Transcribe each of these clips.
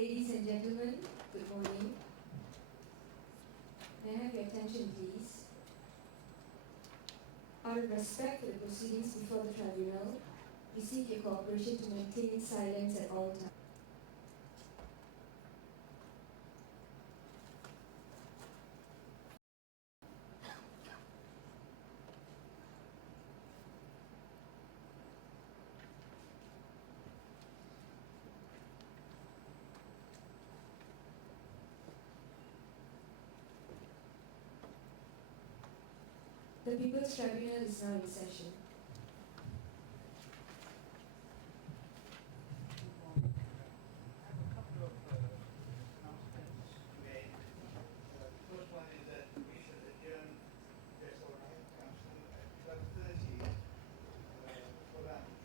Ladies and gentlemen, good morning. May I have your attention, please? Out of respect for the proceedings before the tribunal, we seek your cooperation to maintain silence at all times. The People's Tribunal is now in session. I have a couple of announcements to make. The first one is that we should adjourn this overnight council at 12:30 for lunch.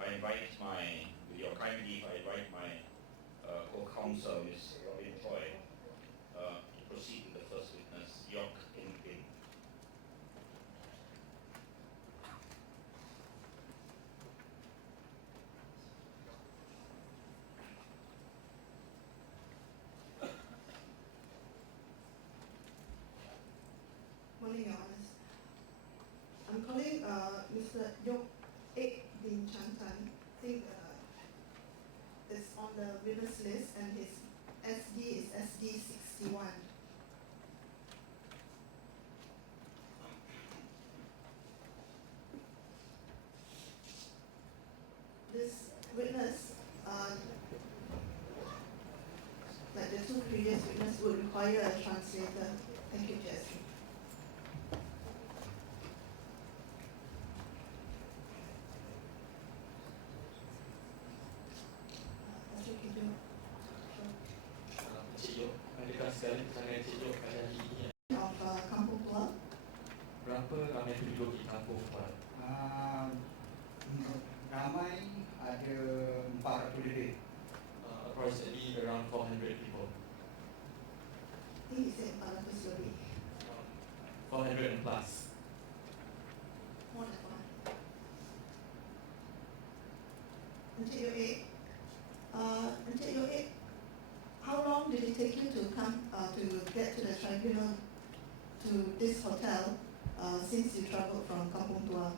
With your kind leave, I invite my co-counsel, Ms. Robin Choi, to proceed with the first witness, York In. Morning, Your Honours. I'm calling Mr. Yok Ek bin Chantan. I think it's on the witness list and his SD is SD 61. This witness, like the two previous witnesses, would require a translator. Thank you, Jesse. Encik Yok, adakah segala keterangan Encik Yok pada hari ini? Of Kampung Tua. Berapa ramai penduduk di Kampung Tua? Ramai ada 400 lebih. Approximately around 400 people. I think he said 400 lebih. 400 and plus. More than 400. Encik Yok Ek, Encik Yok Ek, how long did it take you to come to get to the tribunal to this hotel since you travelled from Kampung Tua?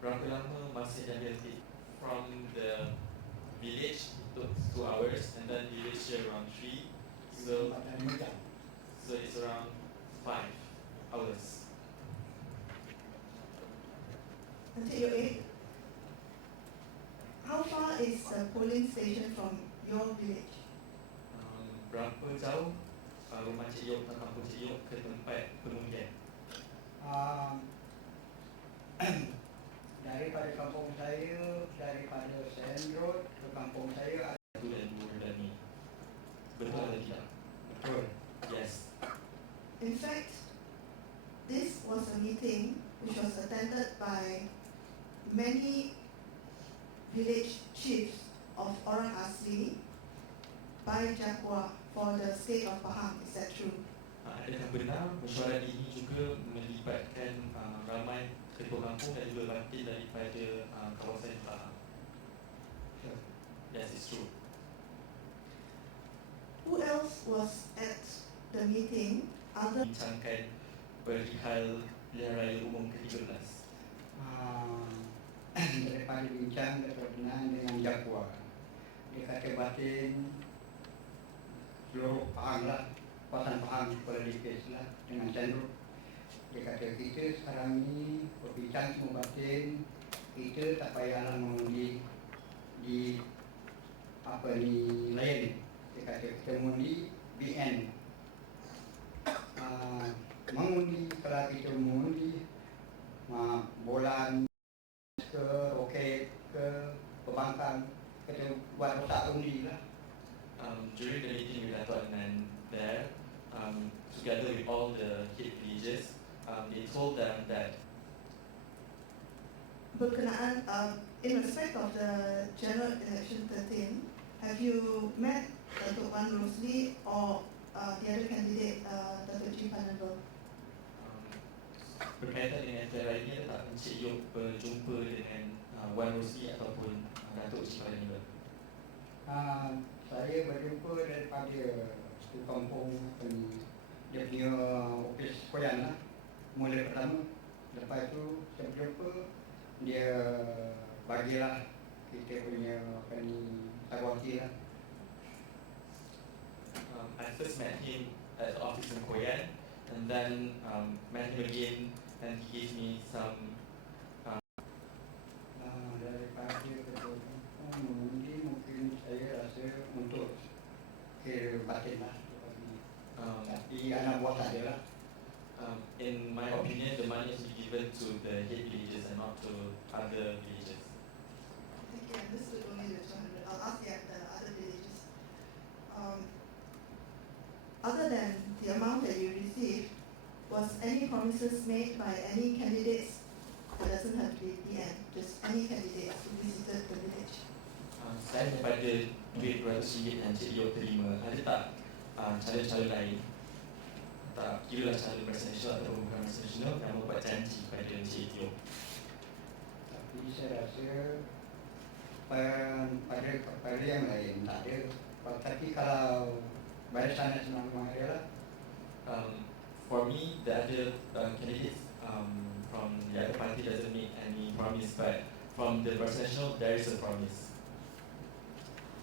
Berapa lama masa yang dia take from the village? It took 2 hours and then we reached here around 3. So it's around 5 hours. Encik Yok Ek, how far is the polling station from your village? Berapa jauh rumah Encik Yok dan kampung Encik Yok ke tempat pengundian? Daripada kampung saya, daripada Sand Road ke kampung saya ada 1 dan 2 bulan ni. Betul atau tidak? betul. Yes. In fact, this was a meeting which was attended by many village chiefs of Orang Asli by Jakwa for the state of Pahang. Is that true? Adakah benar mesyuarat ini juga melibatkan ramai ketua kampung dan juga batin daripada kawasan Pahang? Yes, it's true. Who else was at the meeting other Bincangkan perihal pilihan raya umum ke-13. Daripada bincang berkenaan dengan Jakwa, dia kata batin seluruh Pahang lah, kawasan Pahang kualitas lah dengan Sand. Dia kata kita sekarang ni berbincang semua batin, kita tak payahlah mengundi di apa ni lain. Dia kata kita mengundi BN. Mengundi, kalau kita mengundi bolan ke roket ke perbankan, kita buat rosak undi lah. During the meeting with Dato' Adnan there, together with all the head villages, they told them that berkenaan in respect of the general election 13, have you met Datuk Wan Rosli or the other candidate, Datuk GE13? berkaitan dengan acara ini, tak Encik Yok berjumpa dengan Wan Rosli ataupun Datuk GE13? Saya berjumpa daripada di kampung dia punya ofis koyan lah. Mula pertama. Lepas tu saya berjumpa, dia bagilah kita punya tawaki lah. I first met him at the office in Koyan, and then met him again, and he gave me some. Daripada ketua mengundi mungkin saya rasa untuk kira batin lah. Tapi anak buah tak ada lah. In my opinion, the money should be given to the head villages and not to other villages. I think you understood only the 200. I'll ask the other villages. Other than the amount that you received, was any promises made by any candidates? It doesn't have to be PM, just any candidates who visited the village. Selain daripada duit RM200 yang Cik Yo terima, ada tak cara-cara lain, tak kira lah cara bahasa nasional atau bukan bahasa nasional, yang membuat janji kepada Cik Yo? Tapi saya rasa pada yang lain tak ada. Tapi kalau Barisan Nasional memang ada lah. For me, the other candidates from the other party doesn't make any promise, but from the Barisan Nasional, there is a promise.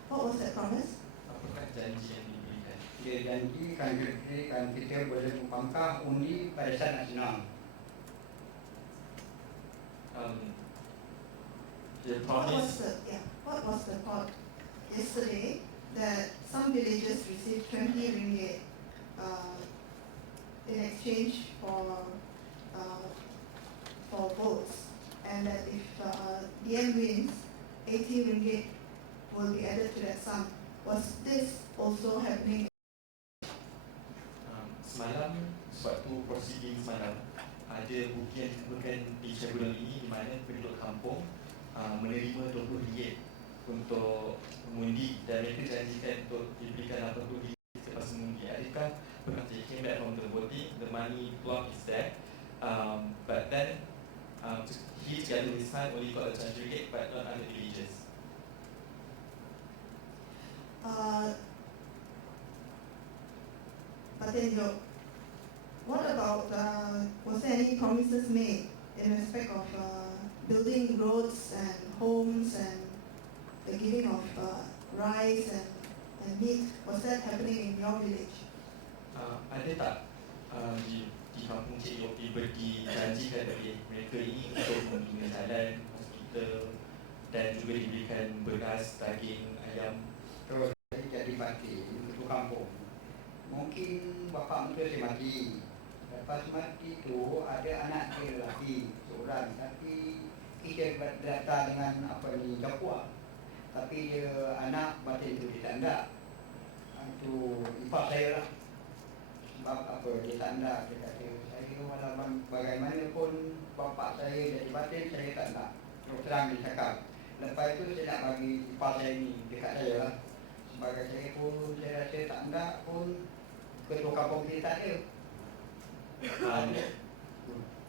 What was that promise? Apakah janji yang diberikan? Dia janjikan kita boleh membangkah undi Barisan Nasional. The promise. What was the thought yesterday that some villages received 20 ringgit in exchange for votes, and that if DM wins, 80 ringgit will be added to that sum. Was this also happening? Semalam, suatu proceeding semalam, ada bukan di tribunal ini di mana penduduk kampung menerima RM20 untuk mengundi, dan mereka janjikan untuk diberikan RM80 selepas mengundi. Adakah because they came back from the voting, the money block is there, but then he together with his son only got the RM20, but not other villages. But then, what about, was there any promises made in respect of building roads and homes and the giving of rice and meat? Was that happening in your village? Ada tak di kampung Cik Yo dijanjikan oleh mereka ini untuk membina jalan, hospital, dan juga diberikan beras, daging, ayam? Terus saya jadi batin ketua kampung. Mungkin bapa mentua saya mati. Lepas mati tu ada anak dia lelaki seorang, tapi kita datang dengan Japua. Tapi dia anak batin tu dia tak nak. Itu ipar saya lah. Sebab dia tak nak. Dia kata saya walaupun bagaimanapun bapa saya jadi batin, saya tak nak. Terus terang dia cakap. Lepas itu saya nak bagi ipar saya ni dekat saya lah. Sebagai saya pun saya rasa tak nak pun ketua kampung kita tak ada.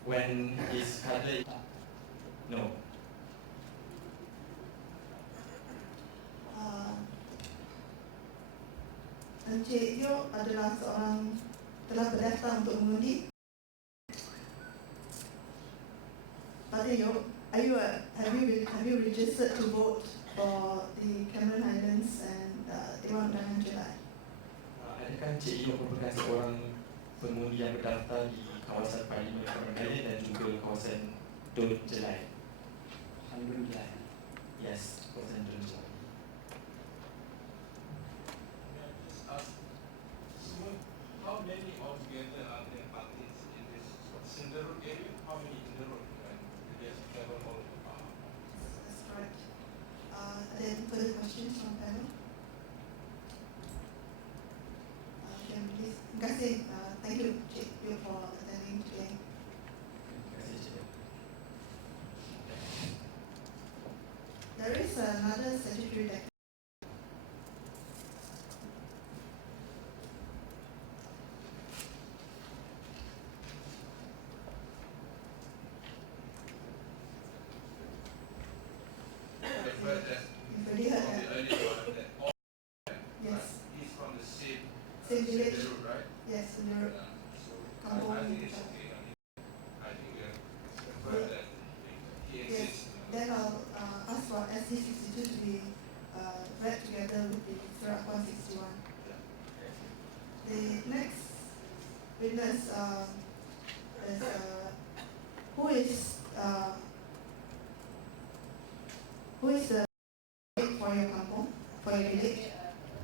When his father, no. Encik Yo adalah seorang telah berdaftar untuk mengundi. Father Yo, have you registered to vote for the Cameron Highlands and Dewan Undangan Jelai? Adakah Cik Yo merupakan seorang pengundi yang berdaftar di kawasan Parlimen Cameron Highlands dan juga kawasan Dun Jelai? Dun Jelai. Yes, kawasan Dun Jelai. How many altogether are there parties in this Cinderwood area? How many in the road? And they just travel all over. That's correct. Then further questions from panel? Please. Terima kasih. Thank you, Cik Yo, for attending today. Terima kasih, Cik. There is another statutory declaration. The first, You've already heard that. the earlier one, that Who is the for your kampung, for your village?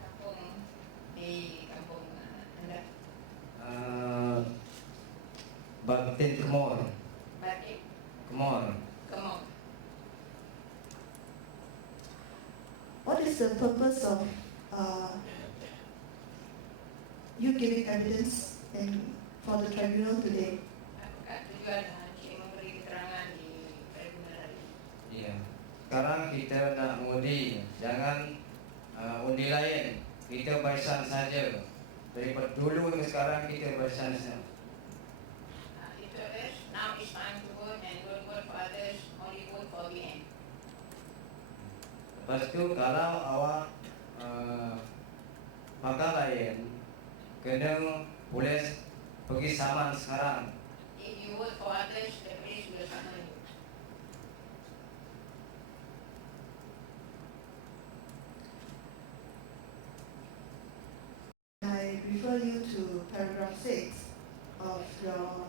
Kampung di kampung anda. Batin Kemor. Batik Kemor. Kemong. What is the purpose of you giving evidence for the tribunal today? Apakah tujuan Cik memberi keterangan di tribunal hari ini? Iya. Sekarang kita nak mengundi, jangan undi lain. Kita barisan saja. Daripada dulu ke sekarang kita barisan saja. He told us now it's time to vote and don't vote for others, only vote for BN. Lepas tu kalau awak pakar lain, kena polis pergi saman sekarang. If you vote for others, the police will summon you. I refer you to paragraph 6 of your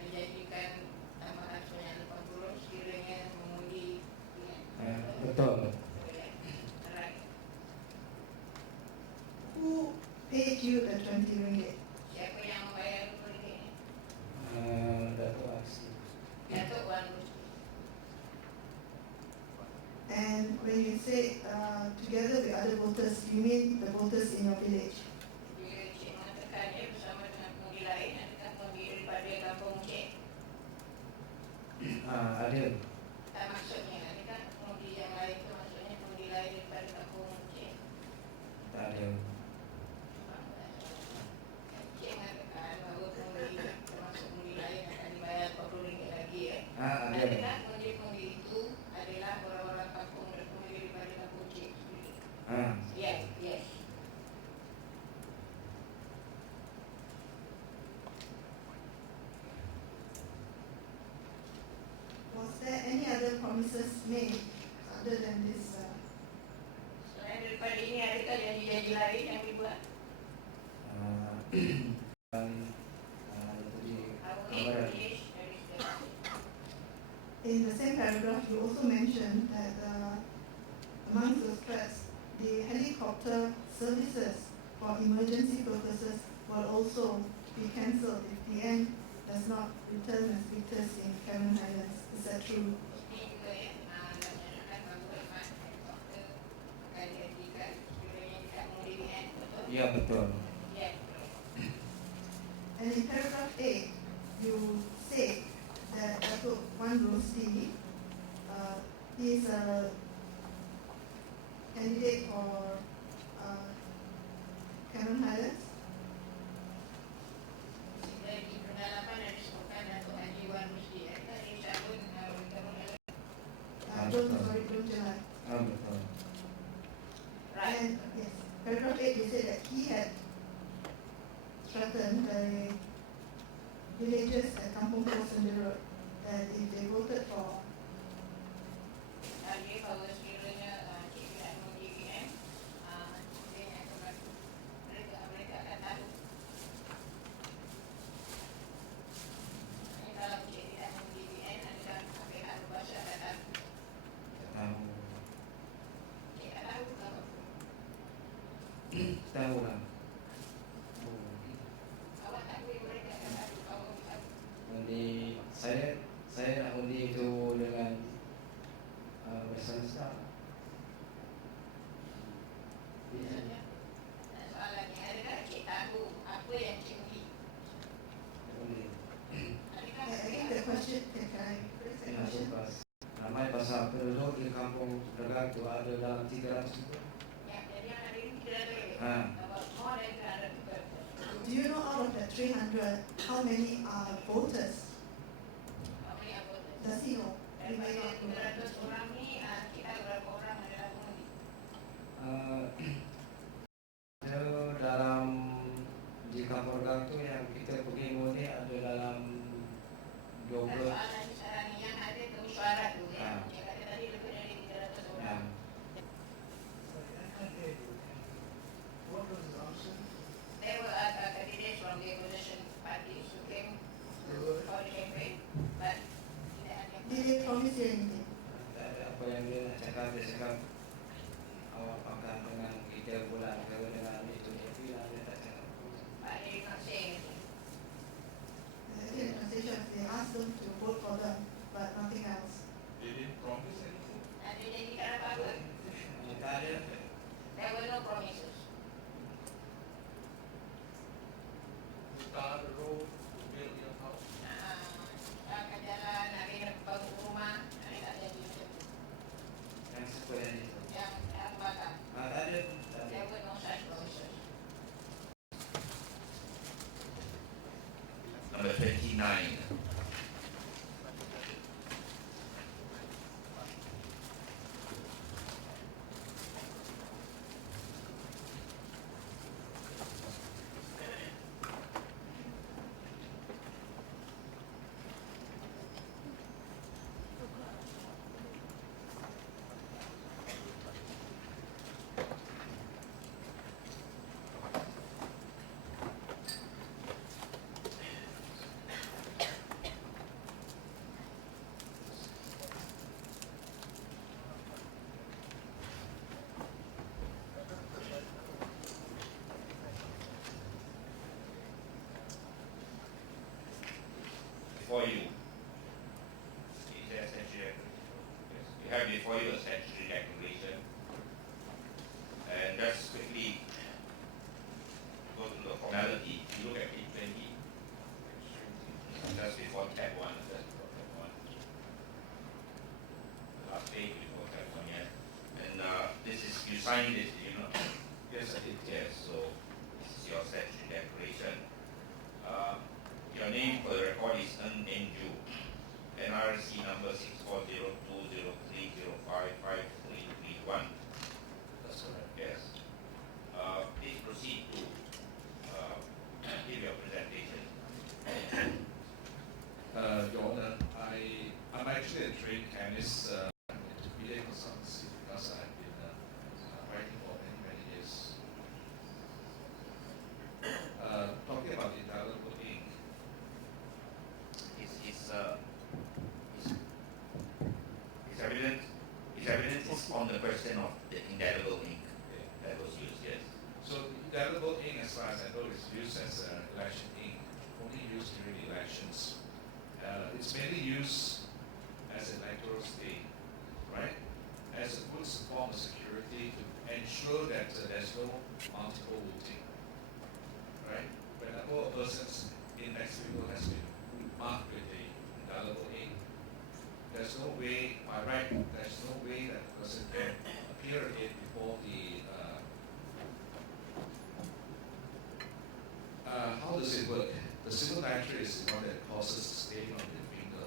Dijadikan tambahan sebanyak 80 sekiranya mengundi BN. Betul. Alright. who paid you the 20 ringgit? Siapa yang membayar RM20 ini? Datuk Aksi. Datuk Wan Rusdi. And when you say together with other voters, you mean the voters in your village? Bila Cik mengatakannya bersama dengan pengundi lain, adakah pengundi daripada kampung Cik? Ada. Tak maksudnya, adakah pengundi yang lain itu maksudnya pengundi lain daripada kampung Cik? Tak ada. Cik mengatakan bahawa pengundi termasuk pengundi lain akan dibayar RM40 lagi ya. Ada. Adakah pengundi-pengundi itu adalah orang-orang kampung dan pengundi daripada kampung Cik sendiri? Yes, yes. Was there any other promises made other than this? Selain daripada ini, adakah janji-janji lain yang dibuat? In the same paragraph, you also mentioned that amongst those threats, the helicopter services for emergency purposes will also be cancelled if the end does not return as victors in Cameron Highlands. Is that true? Ini juga ya, menyatakan bahawa helikopter akan dihentikan sekiranya tidak mengundi BN, betul? Ya, betul. Ya, betul. And in paragraph 8, you say that Datuk Wan Rusdi is a candidate for Cameron Highlands. Dari Tribunal 8 ada disebutkan Datuk Haji Wan Rusdi. Adakah dia calon Cameron? Don't July. Betul. Right. And yes, paragraph 8, you say that he had threatened the villagers at Kampung Road that if they voted for Tadi bahawa sekiranya Cik tidak mengundi BN, dia yang akan berlaku. Mereka akan tahu. Kalau Cik tidak mengundi BN, adakah pihak berbahasa akan tahu? Tahu. Cik tak tahu ke apa? Tahu lah. Awak tak boleh, mereka akan tahu. Awak tahu. Undi saya nak undi itu dengan bersama-sama. Maksudnya, soalannya, adakah Cik tahu apa yang Cik undi? Undi. Adakah I think the question, can I raise that Ya, question? bebas. Ramai pasal penduduk di kampung Degang itu ada dalam 300 itu. ya, jadi yang ada ini tidak ada. Ha. About more than 300 people. Do you know out of the 300, how many are voters? How many are voters? Does he know? He may Daripada not know. 300 orang ni, kita berapa orang adalah pengundi? Ada dalam di kampung Degang itu yang kita pergi mengundi ada dalam 12. Soalan sekarang ni yang ada kemusyawarah tu ya. Ha. Cik kata tadi lebih dari 300 Ya. orang. What was his option? There were candidates from the opposition parties who came They were for the campaign, but tidak ada. Did they promise you anything? Tak ada apa yang dia nak cakap, dia cakap awak pakai dengan kita bulan ke dengan itu, tapi dia tak cakap. But they not saying anything. Actually, the translation, they asked them to vote for them, but nothing else. They didn't promise anything. Ada jadikan apa-apa. Tak ada. There were no promises. To tar the road, to build your house. Akan jalan, nak kena bangun rumah, ada tak jadi macam tu. Yang sekolah itu. Yang hambatan. Tak ada. Tak ada. There were no such promises. Number 29. Before you is a statutory declaration. Yes. You have before you a statutory declaration. And just quickly go through the formality. You look at page 20. Just before tab 1. Just before tab 1. The last page before tab 1, yeah. And this is, you signed it, you know. Yes, I did. Yes, so this is your statutory declaration. Your name for the record is Ng Eng Ju. NRC number 6402030553331. That's correct. Yes. Please proceed to give your presentation. Your Honor, I'm actually a trained chemist into PA consultancy because I've been writing for many years. Talking about indelible ink, His evidence is on the question of the indelible ink that was used, yes. so indelible ink, as far as I know, is used as election ink, only used during elections. It's mainly used as an electoral stain, right? As a good form of security to ensure that there's no multiple voting, right? Whenever a person's index finger has been marked with the indelible ink, there's no way, by right, there's no way that the person can appear again before the, how does it work? The silver nitrate is the one that causes staining on the finger,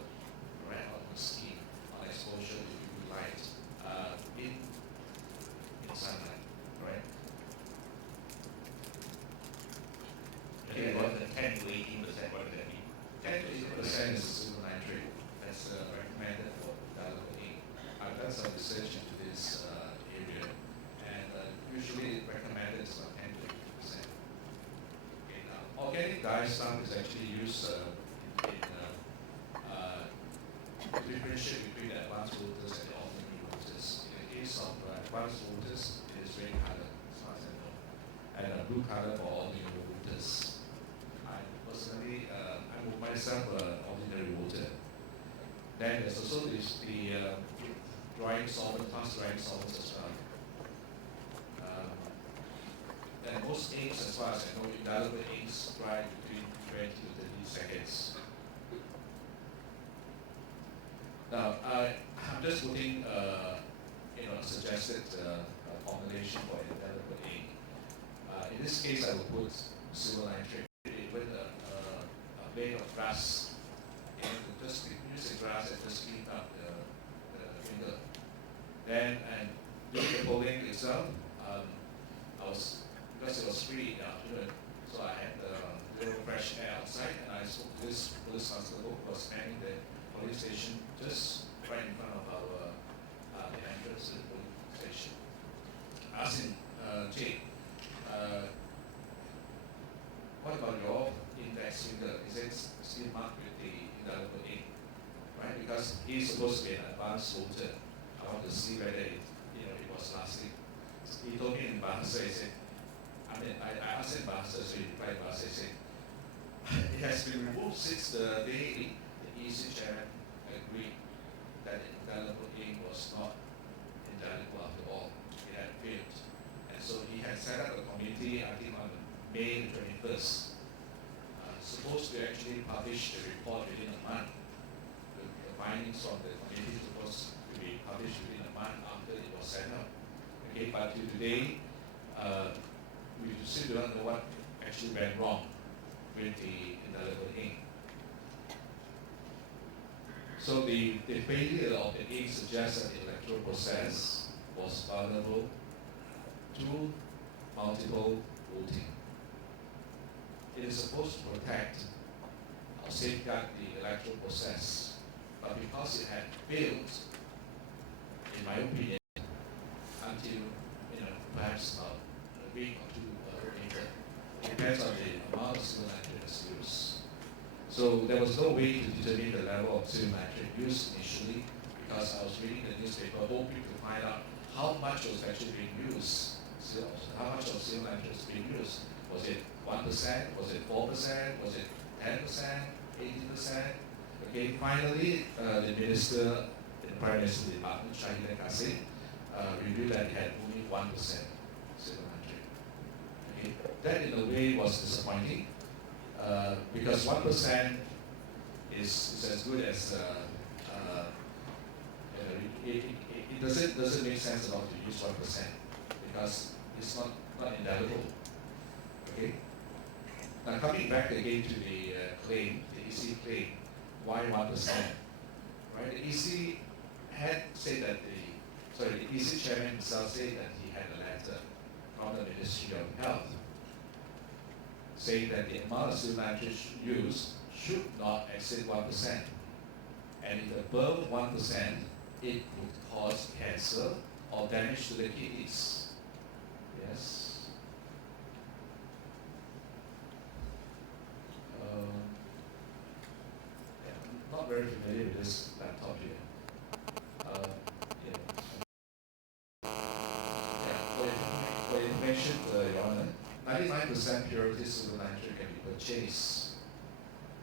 right, on the skin, on exposure to UV light, in sunlight, right? Okay, what the 10 to 18%, what does that mean? 10 to 80% is silver nitrate. That's recommended for indelible ink. I've done some research into this area, and usually recommended is about 10 to 80%. Okay, now, organic dye stuff is actually used to differentiate between the advanced voters and the ordinary voters. In the case of advanced voters, it is red color, as far as I know, and blue color for ordinary voters. I personally, I'm myself an ordinary voter. Then there's also the drying solvent, fast drying solvents as well. And most inks, as far as I know, indelible inks dry between 20 to 30 seconds. Now, I'm just putting, a suggested formulation for indelible ink. In this case, I will put silver nitrate with a blade of grass. Just use the grass and just clean up the finger. Then, and during the polling itself, because it was free in the afternoon, so I had little fresh air outside, and I spoke to this police constable who was manning the police station just right in front of the entrance to the police station. Asked him, Jake, what about your index finger? Is it still marked with the indelible ink? Right? Because he's supposed to be an advanced voter. I want to see whether it was lasting. He told me in Bahasa, he said, I asked him Bahasa, so he replied Bahasa, he said, it has been removed since the day the EC chairman agreed that indelible ink was not indelible after all. It had failed. And so he had set up a committee, I think on May 21st, supposed to actually publish the report within a month. The findings from the committee supposed to be published within a month after it was set up. Okay, but till today, we still do not know what actually went wrong with the indelible ink. So the failure of the ink suggests that the electoral process was vulnerable to multiple voting. It is supposed to protect or safeguard the electoral process, but because it had failed, in my opinion, until perhaps about a week or two later, it depends on the amount of silver nitrate that's used. So there was no way to determine the level of silver nitrate used initially, because I was reading the newspaper hoping to find out how much was actually being used. How much of silver nitrate was being used? Was it 1%? Was it 4%? Was it 10%? 80%? Okay, finally, the minister in the Prime Minister's Department, Shahida Kassim, revealed that it had only 1% silver nitrate. Okay, that in a way was disappointing, because 1% is as good as it doesn't make sense at all to use 1%, because it's not indelible. Okay. Now coming back again to the claim, the EC claim, why 1%? Right? The EC had said that the EC chairman himself said that he had a letter from the Ministry of Health saying that the amount of silver nitrate used should not exceed 1%. And if above 1%, it would cause cancer or damage to the kidneys. Yes. I'm not very familiar with this laptop here. For information, Your Honor, 99% purity silver nitrate can be purchased.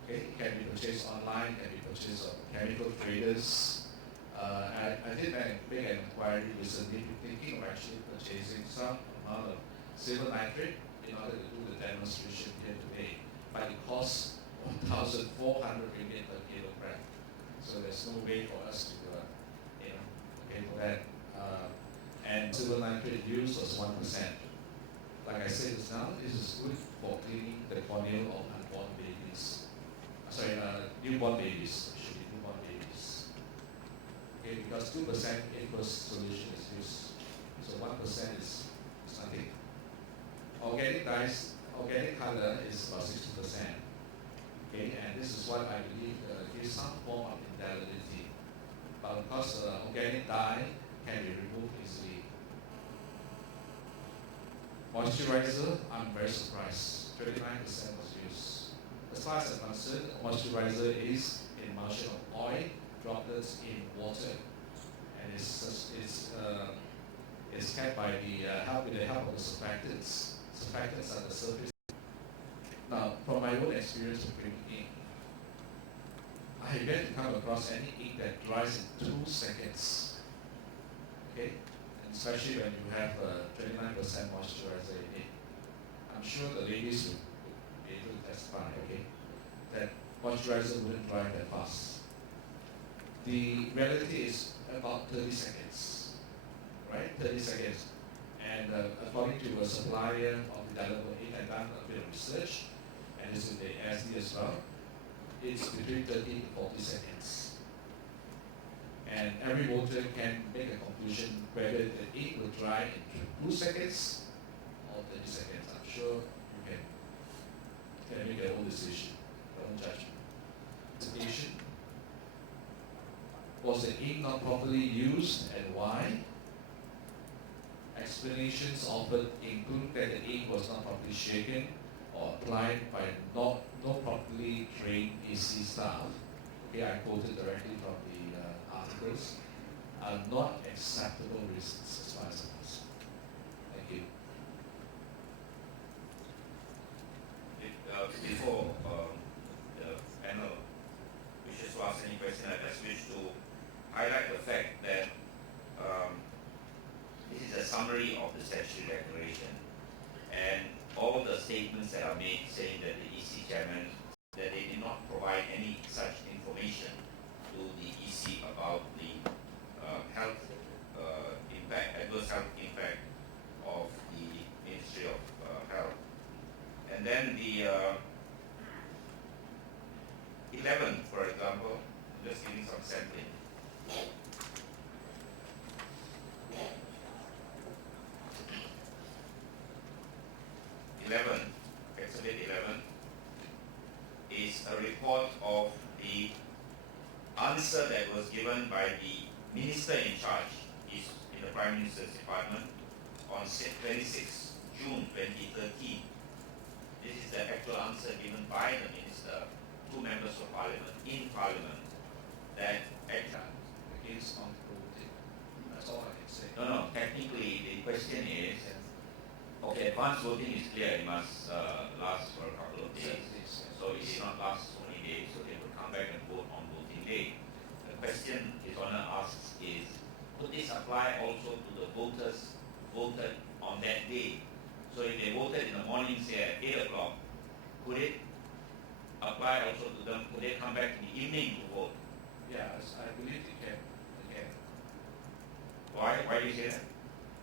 Okay, it can be purchased online, can be purchased from chemical traders. I did make an inquiry recently, thinking of actually purchasing some amount of silver nitrate in order to do the demonstration here today. But it costs 1,400 ringgit per kilogram. So there's no way for us to pay for that. And silver nitrate use was 1%. Like I said just now, this is good for cleaning the cornea of unborn babies. Newborn babies. It should be newborn babies. Okay, because 2% aqueous solution is used. So 1% is nothing. Organic dyes, organic color is about 60%. Okay, and this is what I believe gives some form of indelibility. But of course, organic dye can be removed easily. Moisturizer, I'm very surprised. 39% was used. As far as I'm concerned, moisturizer is an emulsion of oil, droplets in water, and it's kept by with the help of the surfactants. Surfactants are the surface. Now, from my own experience of drinking ink, I have yet to come across any ink that dries in 2 seconds. Okay, and especially when you have 29% moisturizer in it. I'm sure the ladies would be able to testify. Okay, that moisturizer wouldn't dry that fast. The reality is about 30 seconds, right? 30 seconds. And according to a supplier of indelible ink, I've done a bit of research, and this is the ASD as well, it's between 30 to 40 seconds. And every voter can make a conclusion whether the ink will dry in 2 seconds or 30 seconds. I'm sure you can make your own decision, your own judgment. Was the ink not properly used and why? Explanations offered include that the ink was not properly shaken or applied by no properly trained AC staff. Okay, I quoted directly from the articles. are not acceptable risks as far as I'm concerned. Thank you. Before the panel wishes to ask any question, I just wish to highlight the fact that this is a summary of the statutory declaration, and all the statements that are made saying that the EC chairman, that they did not provide any such information to the EC about the health impact, adverse health impact of the Ministry of Health. And then the 11, for example, just giving some sampling. 11, Exhibit 11, is a report of the answer that was given by the minister in charge in the Prime Minister's Department on 26 June 2013. This is the actual answer given by the minister to members of Parliament in Parliament that Against non-voting. That's all I can say. no, technically the question is, okay, advance voting is clear, it must last for a couple of days. So it did not last so many days, so they will come back and vote on voting day. The question His Honour asks is, could this apply also to the voters voted on that day? So if they voted in the morning, say at 8 o'clock, could it apply also to them? Could they come back in the evening to vote? Yes, I believe they can. Why do you say that?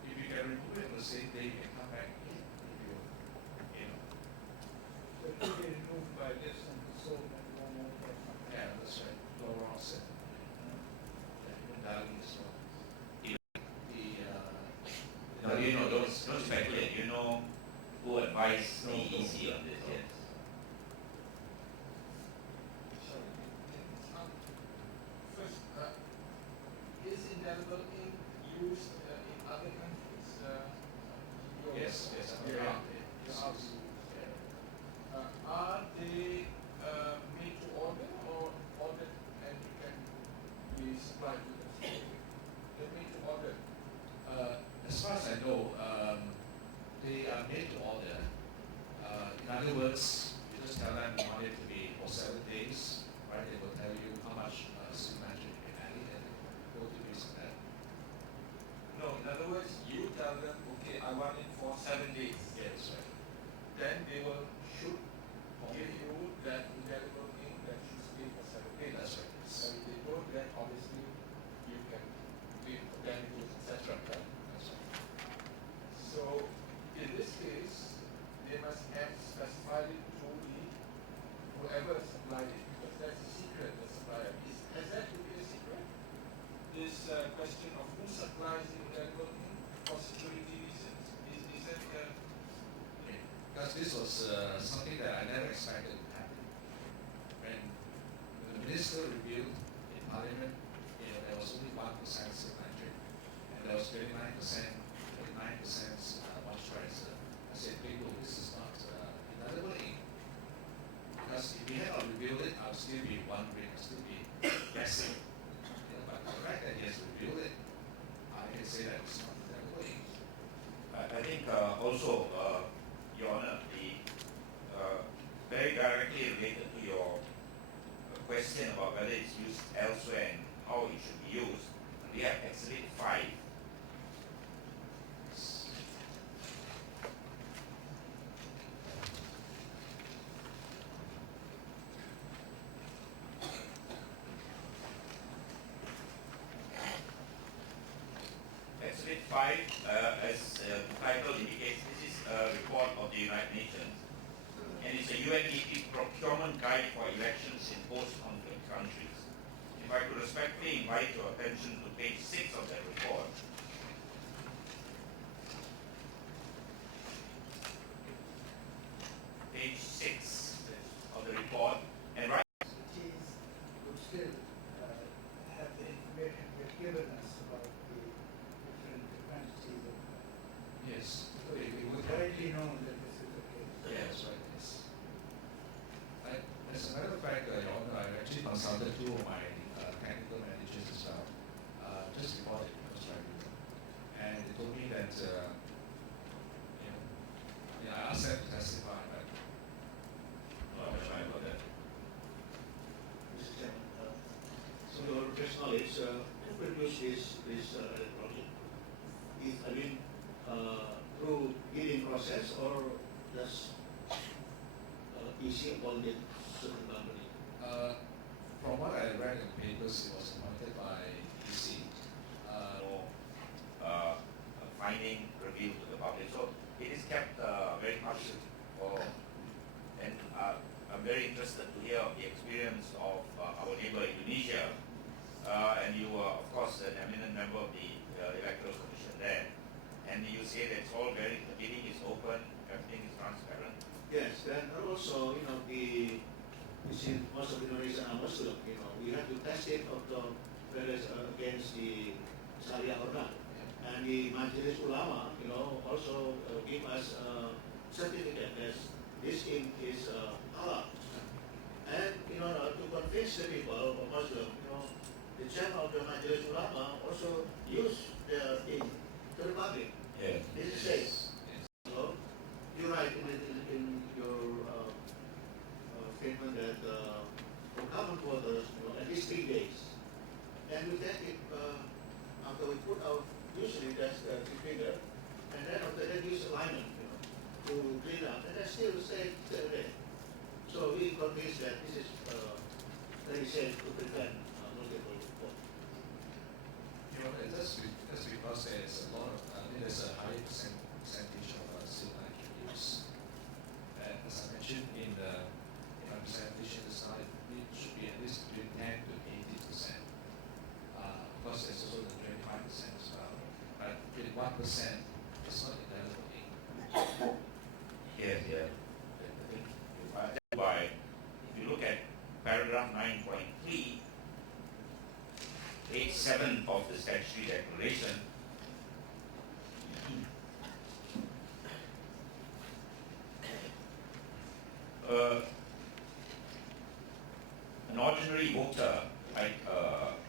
If you can remove it on the same day, you can come back again. So it could be removed by less than the soul and one more person. Yeah, that's right. Laura said. Even Darling as well. No, don't speculate. You know who advised the EC on this, yes? First, is indelible ink used in other countries? Yes, I'm Yeah. around it. Are they made to order or ordered and can be supplied to them? They're made to order. As far as I know, they are made to order. In other words, you just tell them you want it to be for 7 days, right? They will tell you how much signature you can add it and go to use that. No, in other words, you tell them, okay, I want it for 7 days. Yeah, that's right. Then they should give you that indelible ink that should stay for 7 days. That's right. And if they don't, then obviously you can claim for damages, etc. That's right. So in this case, they must have specified it to whoever supplied it, because that's a secret, the supplier. Has that to be a secret? This question of who supplies the indelible ink for security reasons, is that Because this was something that I never expected to happen. When the minister revealed in Parliament, there was only 1% signature, and there was 29% moisturizer. I said, people, this is not indelible ink. Because if we had not revealed it, I would still be wondering, I'd still be guessing. But the fact that he has revealed it, I can say that it's not indelible ink. I think also, Your Honour, very directly related to your question about whether it's used elsewhere and how it should be used, we have Exhibit 5. Exhibit 5, as the title indicates, this is a report of the United Nations, and it's a UNDP procurement guide for elections in post-conflict countries. If I could respectfully invite your attention to page 6 of that report. Page 6 of the report, and right. Expertise would still have the information you've given us about the different quantities of. Yes. So it was widely known that this is the case. Yeah, that's right, yes. As a matter of fact, Your Honor, I actually consulted two of my technical managers as well, just before the this electronic? I mean, through bidding process or just easy upon the certain company? From what I read in the papers, it was appointed by DC. Finding revealed to the public. So it is kept very hush. And I'm very interested to hear the experience of our neighbor Indonesia. And you are, of course, an eminent member of the Electoral Commission there. And you say that it's all very, the bidding is open, everything is transparent. Yes, and also, it's in most of Indonesia and Muslim, we have to test it whether it's against the Sharia or not. And the Majelis Ulama, also give us a certificate that this ink is halal. And, to convince the people of Muslim, the chairman of the Majelis Ulama also use their ink to the public. Yes. This is safe. So, you're right in your statement that for common voters, at least 3 days. And we take it after we put out, usually that's the finger, and then after that use alignment, to clean up, and that's still safe 7 days. So we convinced that this is very safe to prevent multiple votes. That's because there's a lot of, there's a high percentage of silver use. And as I mentioned in my presentation slide, it should be at least between 10 to 80%. Of course, there's also the 25% as well. But 21% is not indelible ink. Yes, yeah. Why, if you look at paragraph 9.3, page 7 of the statutory declaration, an ordinary voter, like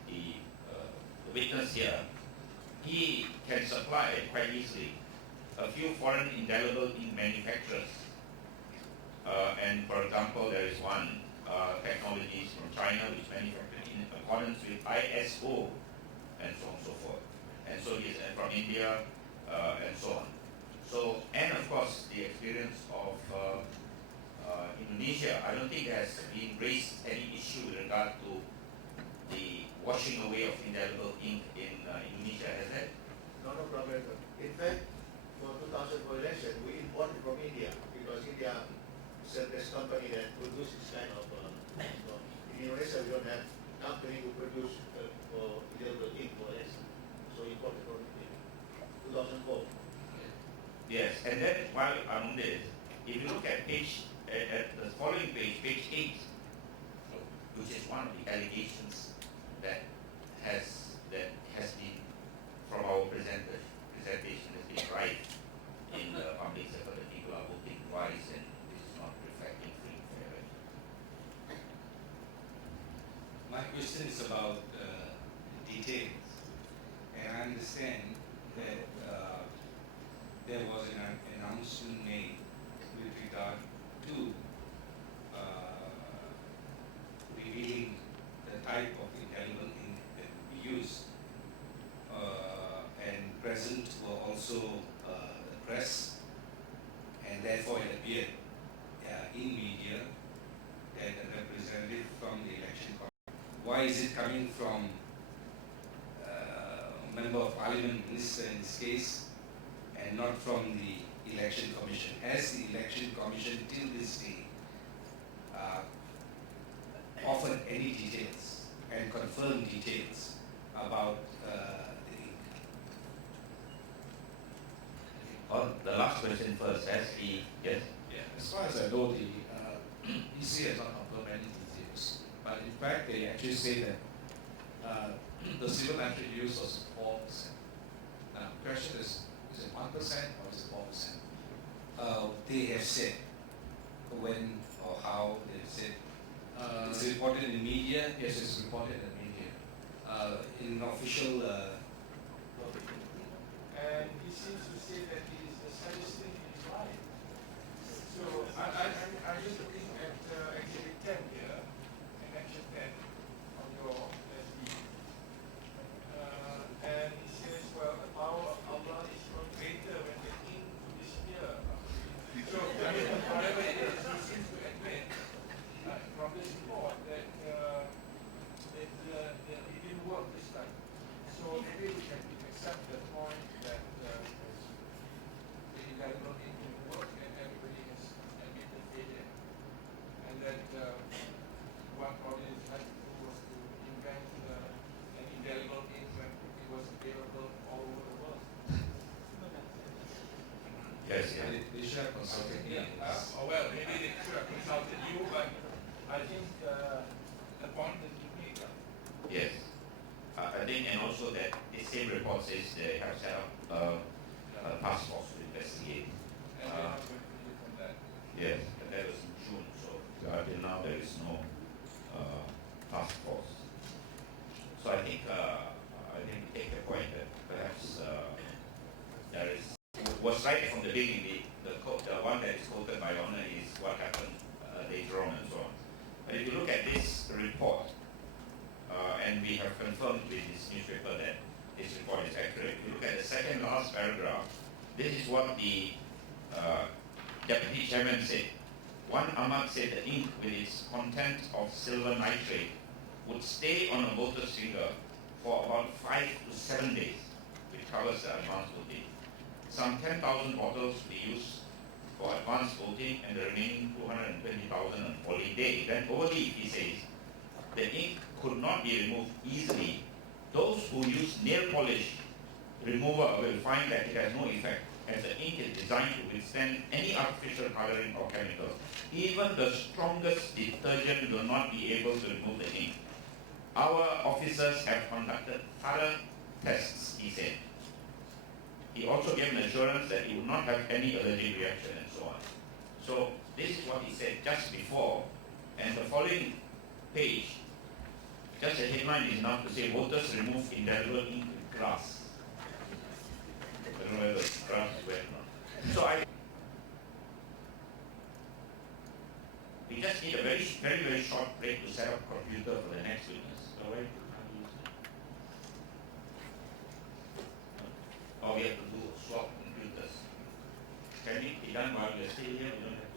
the witness here, he can supply quite easily a few foreign indelible ink manufacturers. And for example, there is one technologies from China which manufactured in accordance with ISO and so on and so forth. And so he is from India and so on. So, and of course, the experience of Indonesia, I don't think there has been raised any issue with regard to the washing away of indelible ink in Indonesia, has it? No problem. In fact, for 2004 election, we imported from India because India is the best company that produces this kind of. In Indonesia, we don't have company who produce for indelible ink for election, so we imported from India. 2004. Yes, and then while I'm on this, if you look at at the following page, page 8, which is one of the allegations that has been from our presentation has been right in the public sector that people are voting twice and this is not reflecting free and fair election. My question is about details, and I understand that there was an announcement made with regard to revealing the type of indelible ink that we use, and present were also the press, and therefore it appeared in media that a representative from the election commission. Why is it coming from a member of parliament, minister in this case, and not from the election commission? Has the election commission till this day offered any details and confirmed details about the ink? Well, the last question first, yes? Yeah, as far as I know, the EC has not confirmed any details. But in fact, they actually say that the civil electric use was 4%. Now, the question is it 1% or is it 4%? They have said when or how they have said. It's reported in the media. Yes, it's reported in the media. In official. And he seems to say that the statistic is right. So I'm just looking at Exhibit 10 here, and Action 10 on your SD. And Yes, yeah. They should have consulted me. Well, maybe they should have consulted you, but I think the point that you make. Yes. I think, and also that this same report says they have set up a task force to investigate. And they're not going to do from that. Yes, but that was in June, so until now there is no task force. So I think we take the point that perhaps there is was right from the beginning. The one that is quoted by Honor is what happened later on and so on. But if you look at this report, and we have confirmed with this newspaper that this report is accurate. If you look at the second last paragraph, this is what the Deputy Chairman said. One Ahmad said the ink with its content of silver nitrate would stay on a voter's finger for about 5 to 7 days, which covers the advanced voting. Some 10,000 bottles will be used for advanced voting and the remaining 220,000 on polling day. Then only if he says the ink could not be removed easily, those who use nail polish remover will find that it has no effect, as the ink is designed to withstand any artificial coloring or chemical. Even the strongest detergent will not be able to remove the ink. Our officers have conducted thorough tests, he said. He also gave an assurance that he would not have any allergic reaction and so on. So this is what he said just before, and the following page, just a headline is enough to say voters remove indelible ink with glass. I don't know whether glass is wet or not. So we just need a very short break to set up computer for the next witness. So why can't we use it? Or we have to do swap computers. Can it be done while we are still here? We don't have